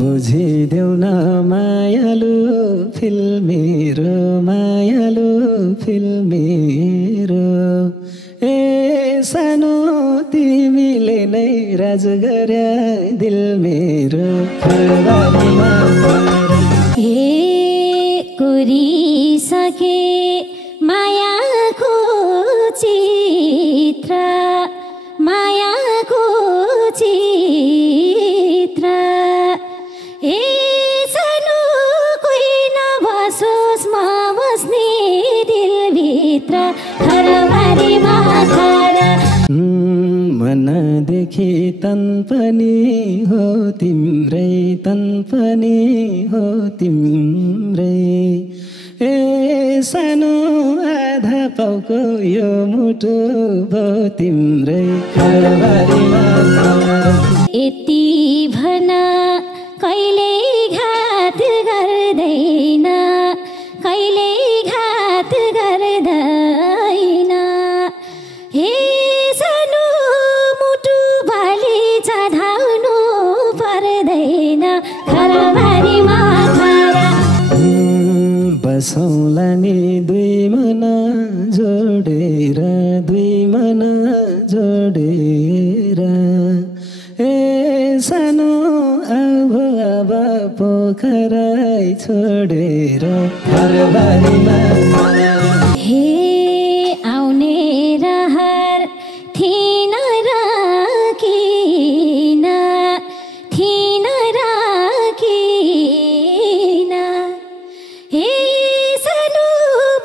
बुझिदेऊ न मायालु फिल मेरो मायालु फिल मेरो ए सानो तिमीले नै राज गर्या दिल मेरो खरबारीमा हे कोरिसके मायाको चित्र मायाको चित्र हे सानो कोही नबसोस् म बस्ने दिलभित्र खरबारीमा मनदेखि तन पनि हो तिम्रै तन पनि हो तिम्रै ए सानो आधा पाउको यो मुटु भयो तिम्रै खरबारीमा यति भन कहिले घात गर्दैन कहिले घात गर्दैन हे सानो मुटु बाली चढाउनु पर्दैन खरबारीमा बसौँला नि दुई मन जोडेर दुई मन जोडेर ए सानो अब पोखरै छोडेर खरबारीमा हे आउने रहर थिन राखिन थिन राखिन हे सानो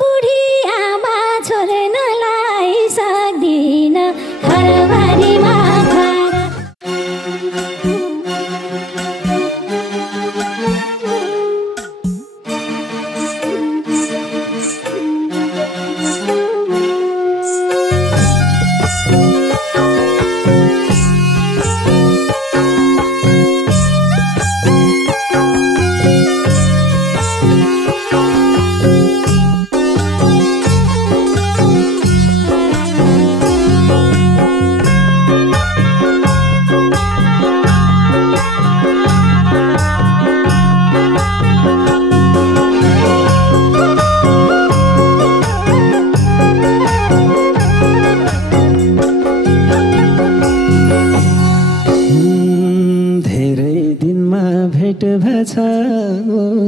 बुढी आमा छोड्नलाई सक्दिन खरबारीमा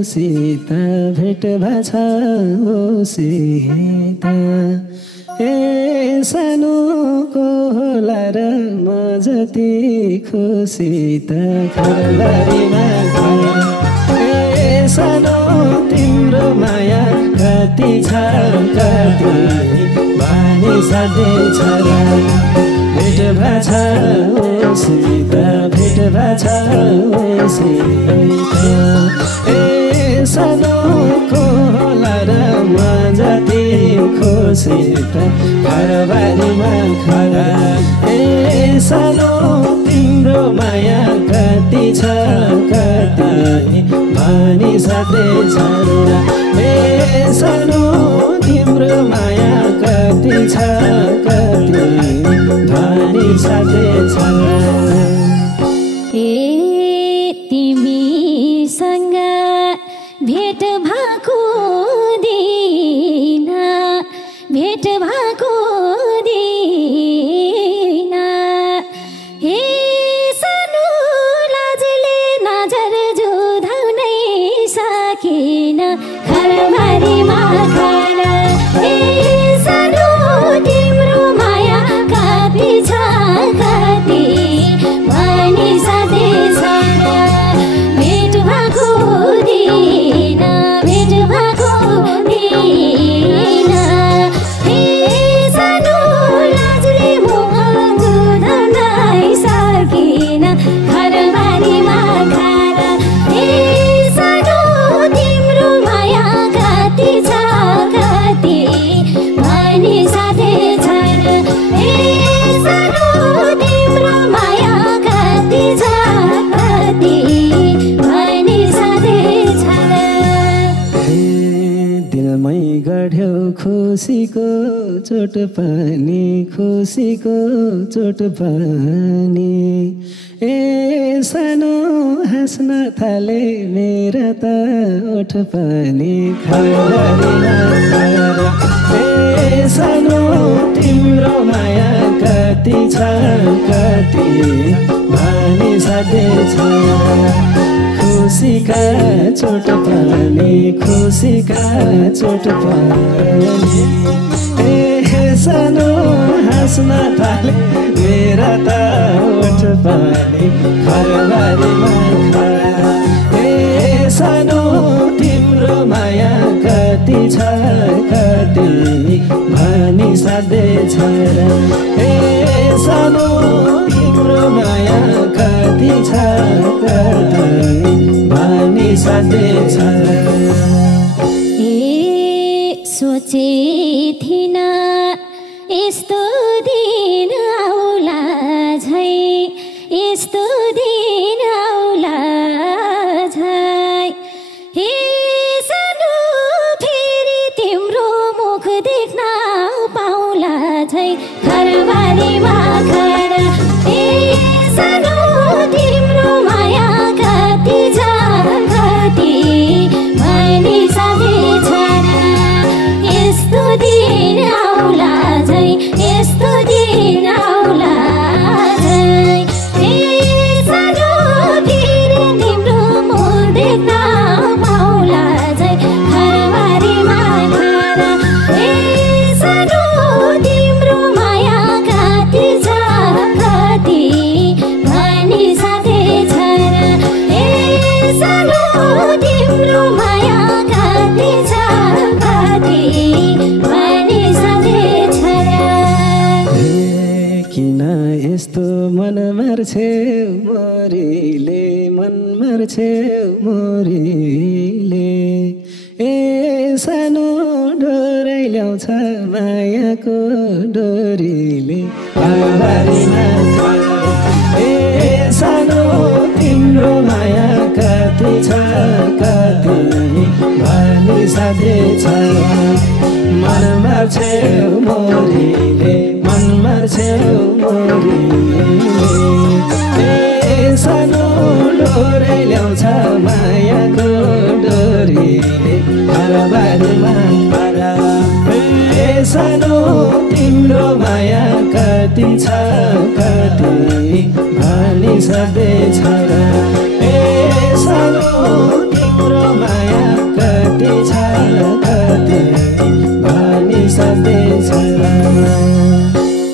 सीता भेट भछ ओ सीता ए सानोको होला र म जति खुसी त खरबारीमा ए सानो तिम्रो माया कति छ कति बानी सधैँ छ भेट भछ ओ सीता भेट भछ ओ सीता ए सानोको होला र म जति खुसी त खरबारीमा खरा ए सानो तिम्रो माया कति छ कति भनी सधैँ छ ए सानो तिम्रो माया कति छ कति भनी सधैँ छ तिमीसँग भेट भएको दिन भेट भएको दिन हे सानो लाजले नजर जुधाउनै सकिन खरबारीमा खरा हे सानो तिम्रो माया कति छ कति भनी सधैँ छ भेट भएको दिन भेट भएको दिन हे सानो लाजले मुख जुधाउनै सकिन खरबारीमा खरा हे सानो तिम्रो माया कति छ कति भनी सधैँ छ हे सानो तिम्रो माया कति छ कति भनी सधैँ छ दिलमै गढ्यौ खुसीको चोट पानी खुसीको चोट पानी ए सानो हाँस्न थाले मेरा त ओठ पनि खरबारीमा खर ए सानो तिम्रो माया कति छ कति भनी साध्य छ खुसीका चोट पनि खुसीका चोट पनि ए सानो हाँस्न थाले मेरा त ओठ पनि खरबारीमा खर ए सानो तिम्रो माया कति छ कति भनी साध्य छ ए सानो तिम्रो माया कति छ कति भनी साध्य छ ए सोचे थिन यस्तो दिन आउला झै यस्तो दिन आउला झै हे सानो फेरि तिम्रो मुख देख्न पाउला झै खरबारीमा खर ए सानो तिम्रो माया कति छ कति भनी साध्य छ यस्तो दिन आउला झै यस्तो दिन आउला झै ए सानो फेरि तिम्रो मुख देख्न पाउला झै खरबारीमा खर ए सानो तिम्रो माया कति छ कति भनी साध्य छ ए सानो तिम्रो माया कति छ कति भनी साध्य छ किन यस्तो मन मर्छे मोरीले मन मर्छे मोरीले ए सानो डोरै ल्याउँछ मायाको डोरीले खरबारीमा ए सानो तिम्रो माया कति छ कति भनी साध्य छ मन मर्छे मोरीले मन मर्छे मोरीले ए सानो डोरै ल्याउँछ मायाको डोरीले खरबारीमा खर ए सानो तिम्रो माया कति छ कति भनी साध्य छ ए सानो तिम्रो माया कति छ कति भनी साध्य छ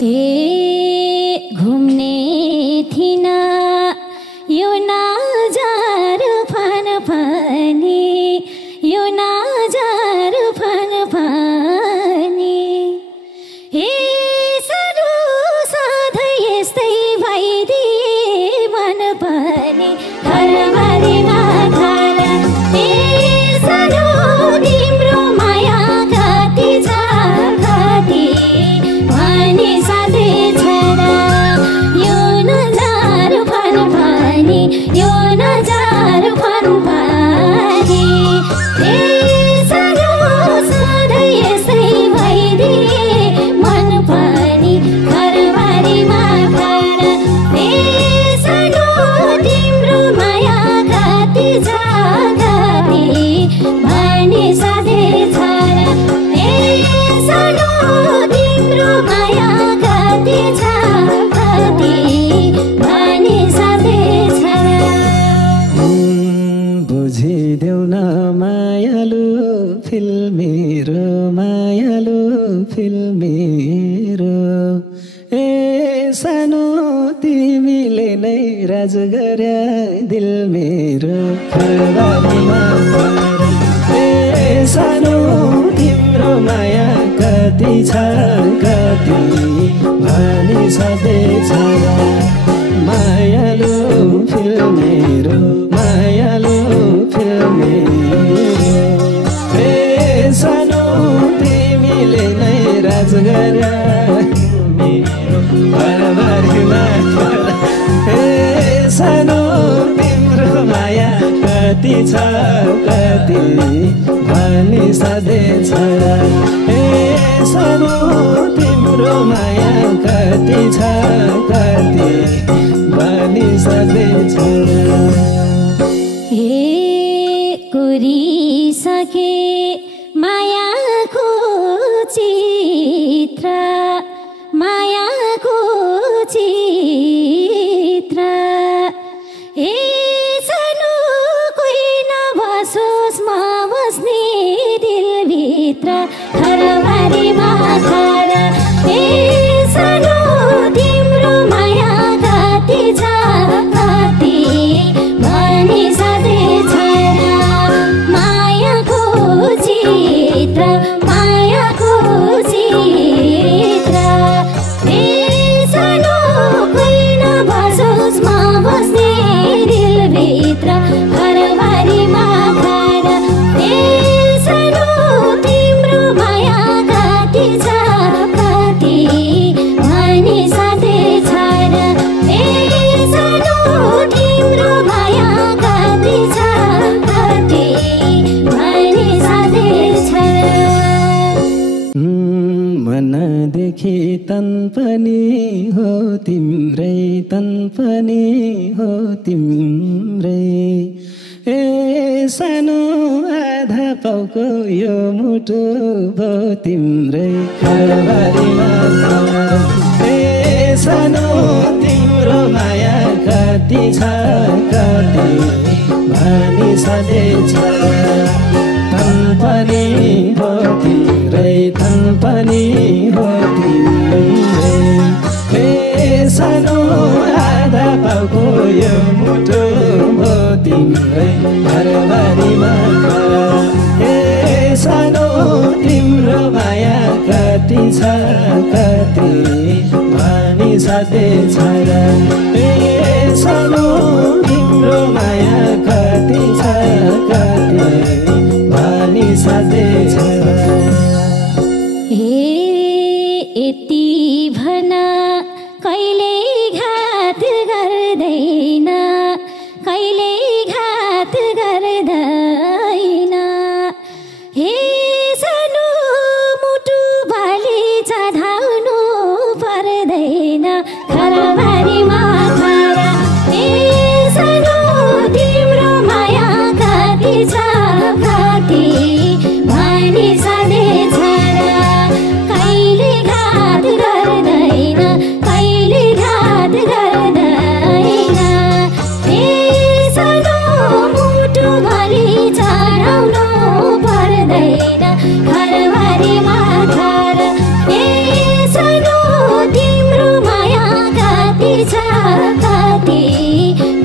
ए घुम्ने थिन यो नजार फन पनि यो नजार फन पनि हे सानो सधैँ यस्तै भइदिए मन पनि खरबारीमा खर ए सानो तिम्रो माया कति छ कति भनी साध्य छ यो नजार फन पनि यो नजार फन पनि ए सानो सधैँ यस्तै भइदिए मन पनि खरबारीमा खर ए सानो तिम्रो माया कति छ कति भनी साध्य छ ए सानो तिम्रो माया कति छ कति भनी साध्य छ बुझिदेऊ न मायालु फिल्मेरो मायालु फिल्मेरो ए सानो तिमीले नै राज गर्या दिल मेरो खरबारीमा खर ए सानो तिम्रो माया कति छ कति भनी साध्य छ मायालु फिल्मेरो मायालु फिल्मेरो ए सानो तिमीले नै राज गर्या मेरो खरबारीमा ए सानो तिम्रो माया कति छ कति भनी साध्य छ ए सानो तिम्रो माया कति छ कति भनी सधैँ छोरा कोरिसके मायाको चित्र मायाको चित्र सानो कोही नबसोस् म बस्ने दिलभित्र घरबारीमा घर सानो तिम्रो माया कति छ कति भनी सधैँ छोरा मायाको चित्र मायाको चित्र सानो कोही नबसोस् म बस्ने दिलभित्र घरबारीमा घर सानो तिम्रो माया कति छ कति भनी सधैँ छोरा सानो तिम्रो माया कति छ कति भनी सधैँ छोरा मनदेखि तन पनि हो तिम्रै तन पनि हो तिम्रै सानो आधा पाउको यो मुटु भो तिम्रै घरबारीमा सानो तिम्रो माया कति छ कति भनी सधैँ छोरा तन पनि हो तिम्रै तन पनि हो तिम्रै सानो आधा पाउको यो मुटु हो तिम्रै घरबारीमा सानो तिम्रो माया कति छ कति भनी सधैँ छोरा सानो तिम्रो माया कति छ कति भनी सधैँ छोरा यति भन कहिले घात गर्दैन कहिले घात गर्दैन सानो मुटु बाली चढाउनु पर्दैन घरबारीमा घर सानो तिम्रो माया कति छ कति भनी सधैँ छोरा कहिले घात गर्दैन कहिले घात गर्दैन सानो मुटु बाली चढाउनु पर्दैन घरबारीमा घर सानो तिम्रो माया कति छ कति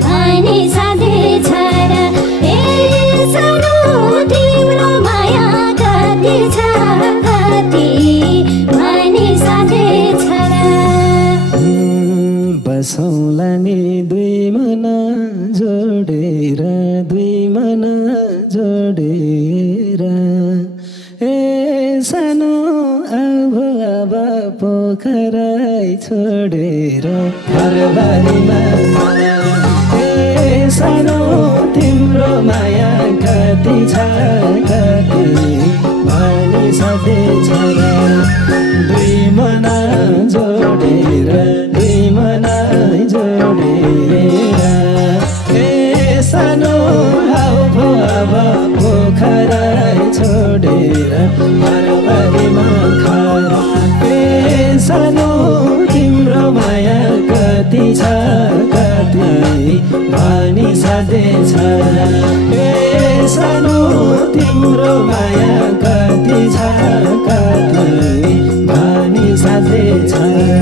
भनी सधैँ छोरा सानो तिम्रो माया कति छ कति भनी सधैँ छोरा बसौँला नि दुई मन जोडेर दुई मन जोडेर सानो अब पोखरै छोडेर घरबारीमा सानो तिम्रो माया कति छ कति भनी सधैँ छोरा दुई मन जोडेर दुई मन जोडेर सानो अब पोखरै छोडेर घरबारीमा घर सानो तिम्रो माया कति छ कति भनी सधैँ छोरा सानो तिम्रो माया कति छ कति भनी सधैँ छोरा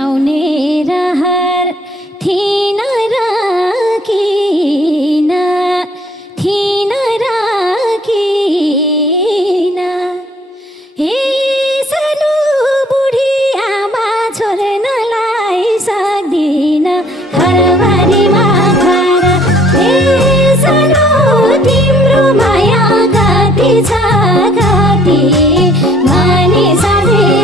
आउने रहर थिन राखिन सानो बुढी आमा छोड्नलाई सक्दिन घरबारीमा घर सानो तिम्रो माया कति छ कति भनी सधैँ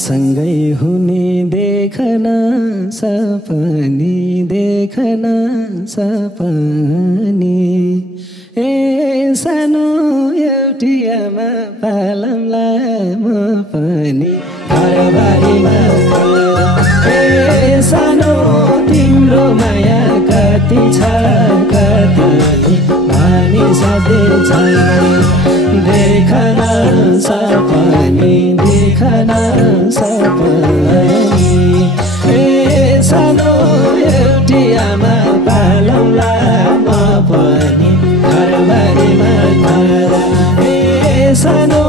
सँगै हुने देखना सपनी देखना सपनी ए सानो एउटी आमा पालमला म पनि घरबारीमा ए सानो तिम्रो माया कति छ कति मानिस देछ देखना सपनी देखना सपनी ए सानो एउटी आमा पालौला म पनि घरबारीमा घर ए सानो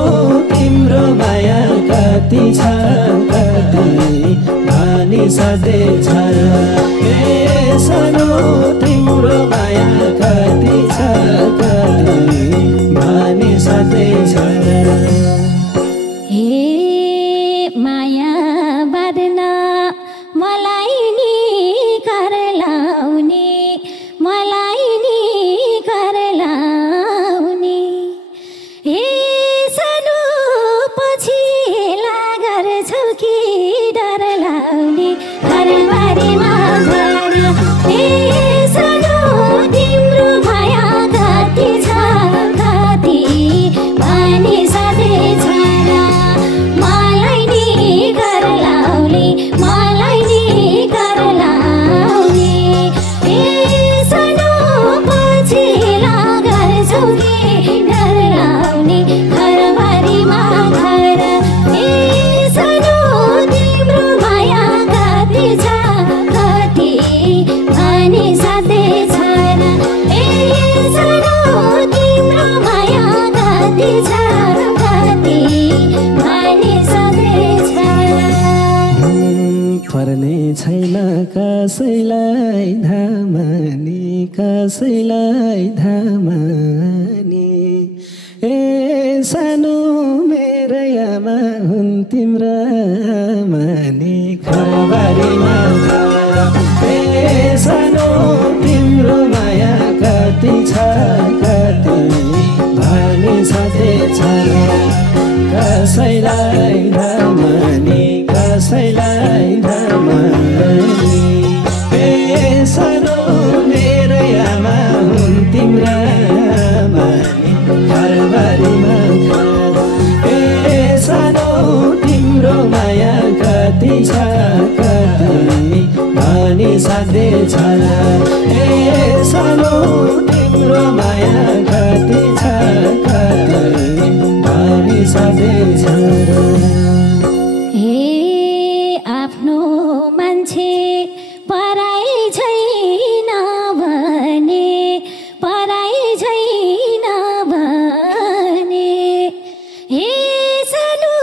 तिम्रो माया कति छ कति मानिस देछ ए सानो तिम्रो माया कति छ कति मानिस देछ माया बाँध्न मलाई नि कर लाउने मलाई नि कर लाउने हे सानो पछि लागर छौ कि डर लाउने घरबारीमा घर हे सानो तिम्रो माया कति छ कति मानिस देछ मलाई नि कर लाउने मलाई नि कर लाउने ए सानो पछि लागर छौ कि डर लाउने घरबारीमा घर ए सानो तिम्रो माया कति छ कति मानिस देछ ए सानो तिम्रो माया कति छ कति मानिस देछ पर्ने छैन कसैलाई धामनी कसैलाई धामनी ए सानो मेरै आमा हुन् तिम्रा आमानी घरबारीमा ए सानो तिम्रो माया कति छ कति मानिस देछ कसैलाई धामनी कसैलाई धामनी ए सानो मेरै आमा हुन् तिम्रा आमानी घरबारीमा घर ए सानो तिम्रो माया कति छ कति मानिस देछ ए सानो तिम्रो माया कति छ कति मानिस देछ आफ्नो मान्छे पराई छैन भने पराई छैन भने हे सानो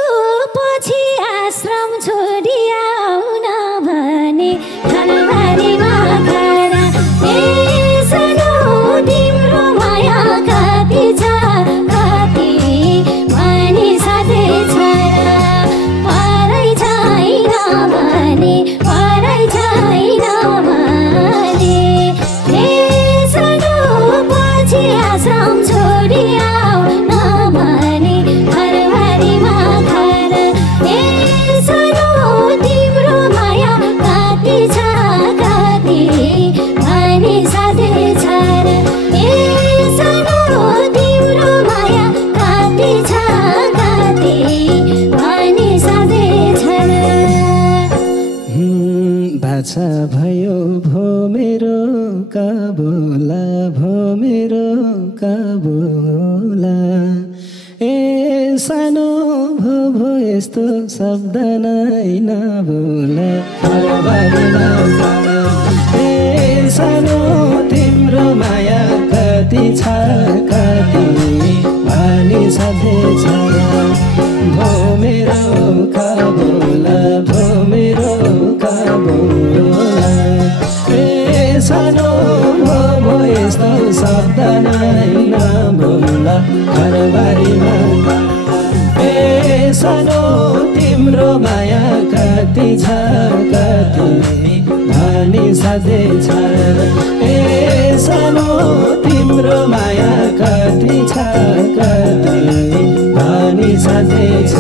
पछि आश्रम छोडी आउन भने घरबारीमा घर ए सानो तिम्रो माया कति छ कति मानिस देछ पराई छैन भने पराई छैन भने हे सानो पछि आश्रम छोडी आउन भने घरबारीमा घर ए सानो तिम्रो माया कति छ कति मानिस देछ ए सानो तिम्रो माया कति छ कति मानिस देछ बाछा भयो भो मेरो काबुला भो मेरो काबुला ए सानो भो यस्तो शब्द नै नबोला घरबारीमा ए सानो तिम्रो माया कति छ कति मानिस देछ भो मेरो काबुला भो मेरो काबुला ए सानो भो यस्तो शब्द नै नबोला घरबारीमा ए सानो तिम्रो माया कति छ कति मानिस देछ ए सानो तिम्रो माया कति छ कति मानिस देछ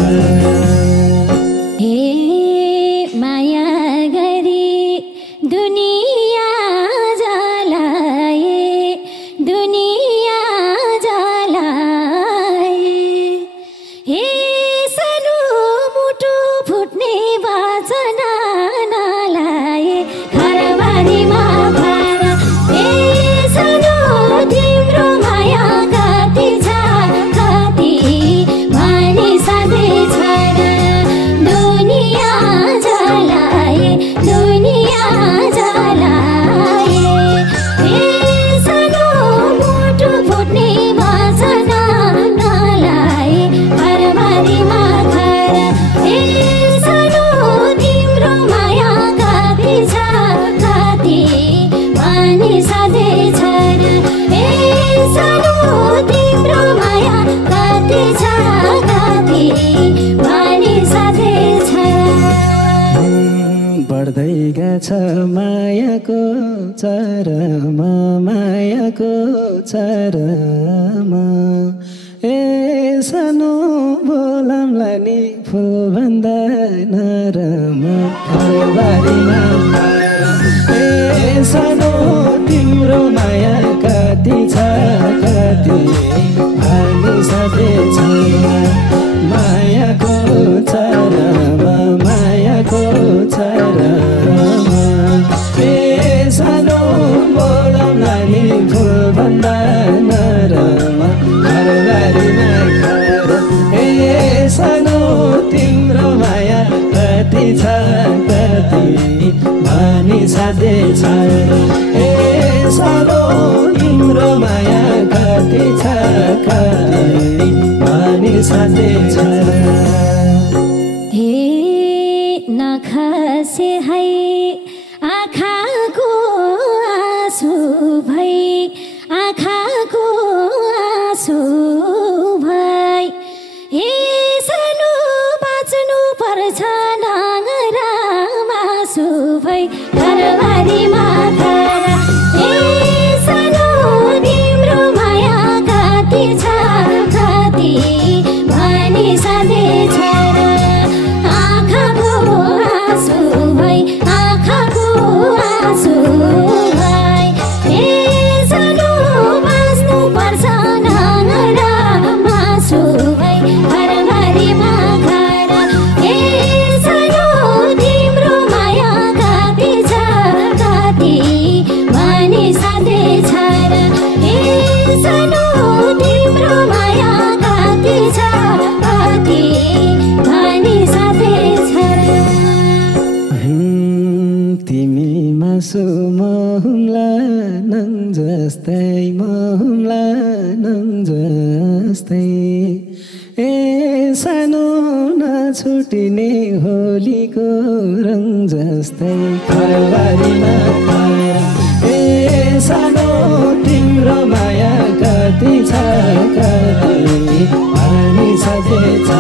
भइगा छ मायाको चरमा मायाको चरमा ए सानो बोलामला नि फुलभन्दा नरमा घरबारीमा ए सानो तिम्रो माया कति छ कति भानी सधैँ छ मायाको चरमा मायाको चरमा ए सानो बोलामला नि फुलभन्दा नरमा घरबारीमा घर ए सानो तिम्रो माया कति छ कति भानी सधैँ छ ए सानो तिम्रो माया कति छ कति भानी सधैँ छ हे नखसे है आँखाको आँसु भई आँखाको आँसु भई हे सानो बाँच्नु पर्छ नाङ्रा मासु भई घरबारीमा घर ए सानो तिम्रो माया कति छ कति भनी सधैँ छ आँखाको आँसु भई आँखाको आँसु भई ए सानो बाँच्नु पर्छ नाङ्रा मासु भई घरबारीमा घर ए सानो तिम्रो माया कति छ कति भनी सधैँ छ ए सानो तिम्रो माया कति छ कति भनी सधैँ छ तिमी मासु महुम्ला नङ जस्तै महुम्ला नङ जस्तै ए सानो नछुटिने होलीको रङ जस्तै घरबारीमा ए सानो तिम्रो माया कति छ कति भानी सधैँ छ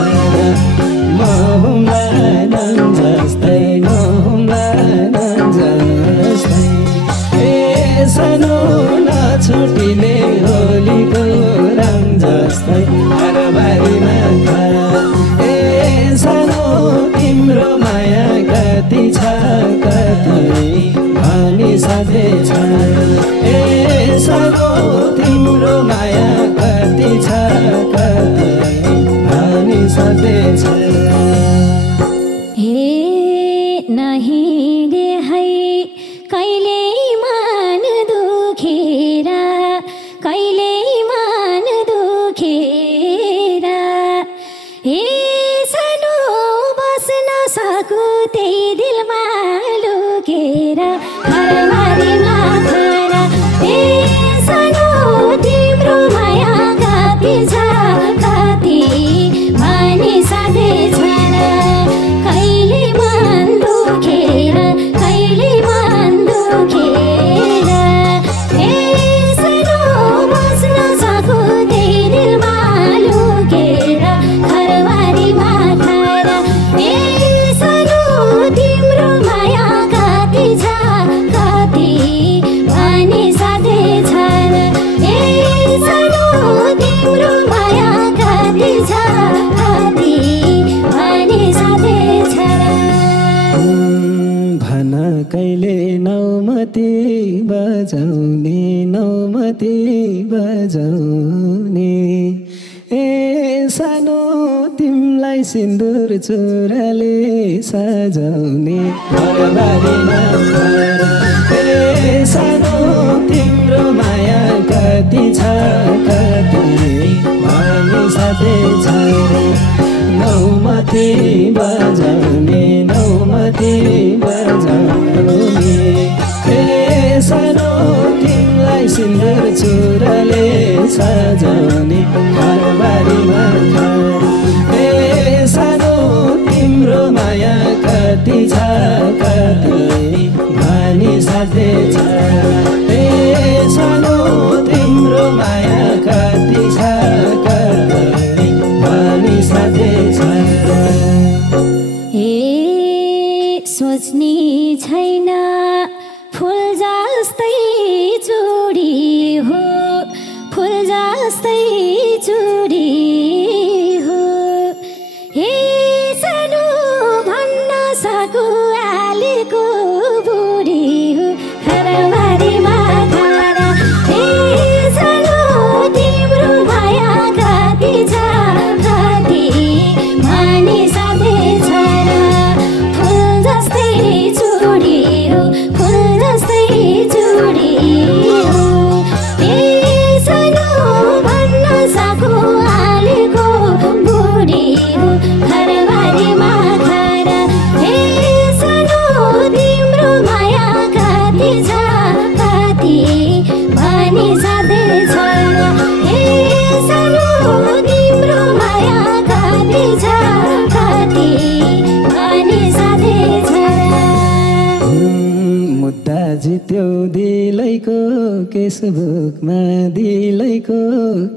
महुम्ला नङ जस्तै महुम्ला नङ जस्तै ए सानो नछुटिने होलीको रङ जस्तै घरबारीमा घर ए सानो तिम्रो माया कति छ कति भानी सधैँ छ ए सानो तिम्रो माया कति छ कति भानी सधैँ छ हे नहिँडे है कहिले मान दुखेर कहिले मान दुखेर हे सानो बस्न सकु त्यही दिलमा लुकेर घरबारीमा घर हे सानो तिम्रो माया कति छ कति भनी सधैँ छ कहिले मन दुखेर कहिले मन दुखेर हे सानो बस्न सकु त्यही दिलमा लुकेर घरबारीमा घर हे सानो तिम्रो माया कति छ कति भनी सधैँ छ हे सानो तिम्रो माया कति छ कति भनी सधैँ छ भन कहिले नौमती बजाउने नौमती बजाउने ए सानो तिमलाई सिन्दुर चुराले सजाउने घरबारीमा घर ए सानो तिम्रो माया कति छ कति भनी सधैँ छ नौमती बजाउने नौमती बजाउने ए सानो तिमलाई सिन्दुर चुराले सजाउने घरबारीमा घर ए सानो तिम्रो माया कति छ कति भनी सधैँ छ ए सानो तिम्रो माया कति छ कति भनी सधैँ छ हे सोच्ने छैन फुल जस्तै चुडी हो फुल जस्तै चुडी हो हे सानो भन्न सकु आलेको बुढी हो घरबारीमा खारा हे सानो तिम्रो माया कति छ कति माने साथै छ फुल जस्तै चुडी हो फुल जस्तै चुडी हो हे सानो भन्न सकु आलेको बुढी हो घरबारीमा खारा हे सानो तिम्रो माया कति छ कति भने सधैँ छ हे सानो तिम्रो माया कति छ कति भने सधैँ छ मुद्दा जित्यो दिलैको केसबुकमा दिलैको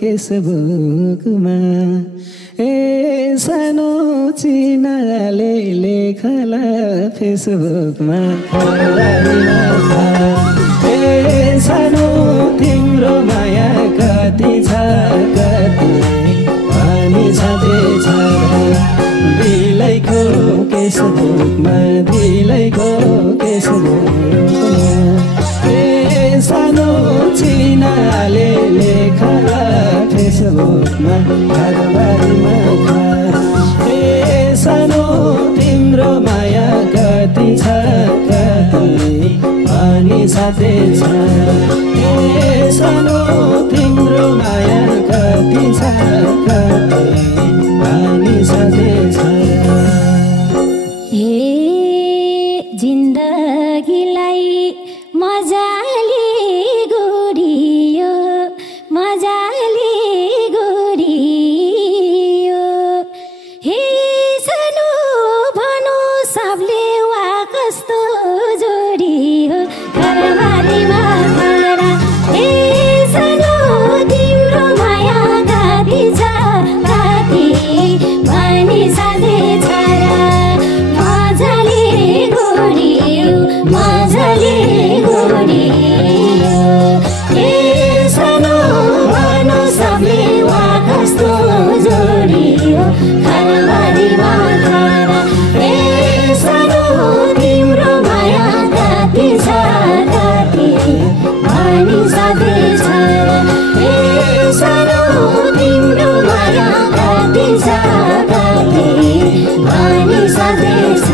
केसबुकमा ए सानो चिनाले लेखला फेसबुकमा ए सानो तिम्रो माया कति छ कति अनि सधैँ छ दिलैको केसबुकमा दिलैको केसबुकमा ए सानो चिनाले लेखला फेसबुकमा घरबारीमा ए सानो तिम्रो माया कति छ कति अनि साथै छ ए सानो तिम्रो माया कति छ कति अनि साथै छ हे जिन्दगीलाई मजाले गोडियो मजाले गोडियो हे सानो भनो सबले वा कस्तो जोडी हो घरबारीमा खारा हे सानो तिम्रो माया कति छ कति भने सधैँ छ मजाले गोडियो मजाले गोडियो हे सानो भनो सबले वा कस्तो जोडियो घरबारीमा खारा हे सानो तिम्रो माया कति छ कति भने सधैँ छ हे सानो तिम्रो माया कति छ कति भने सधैँ छ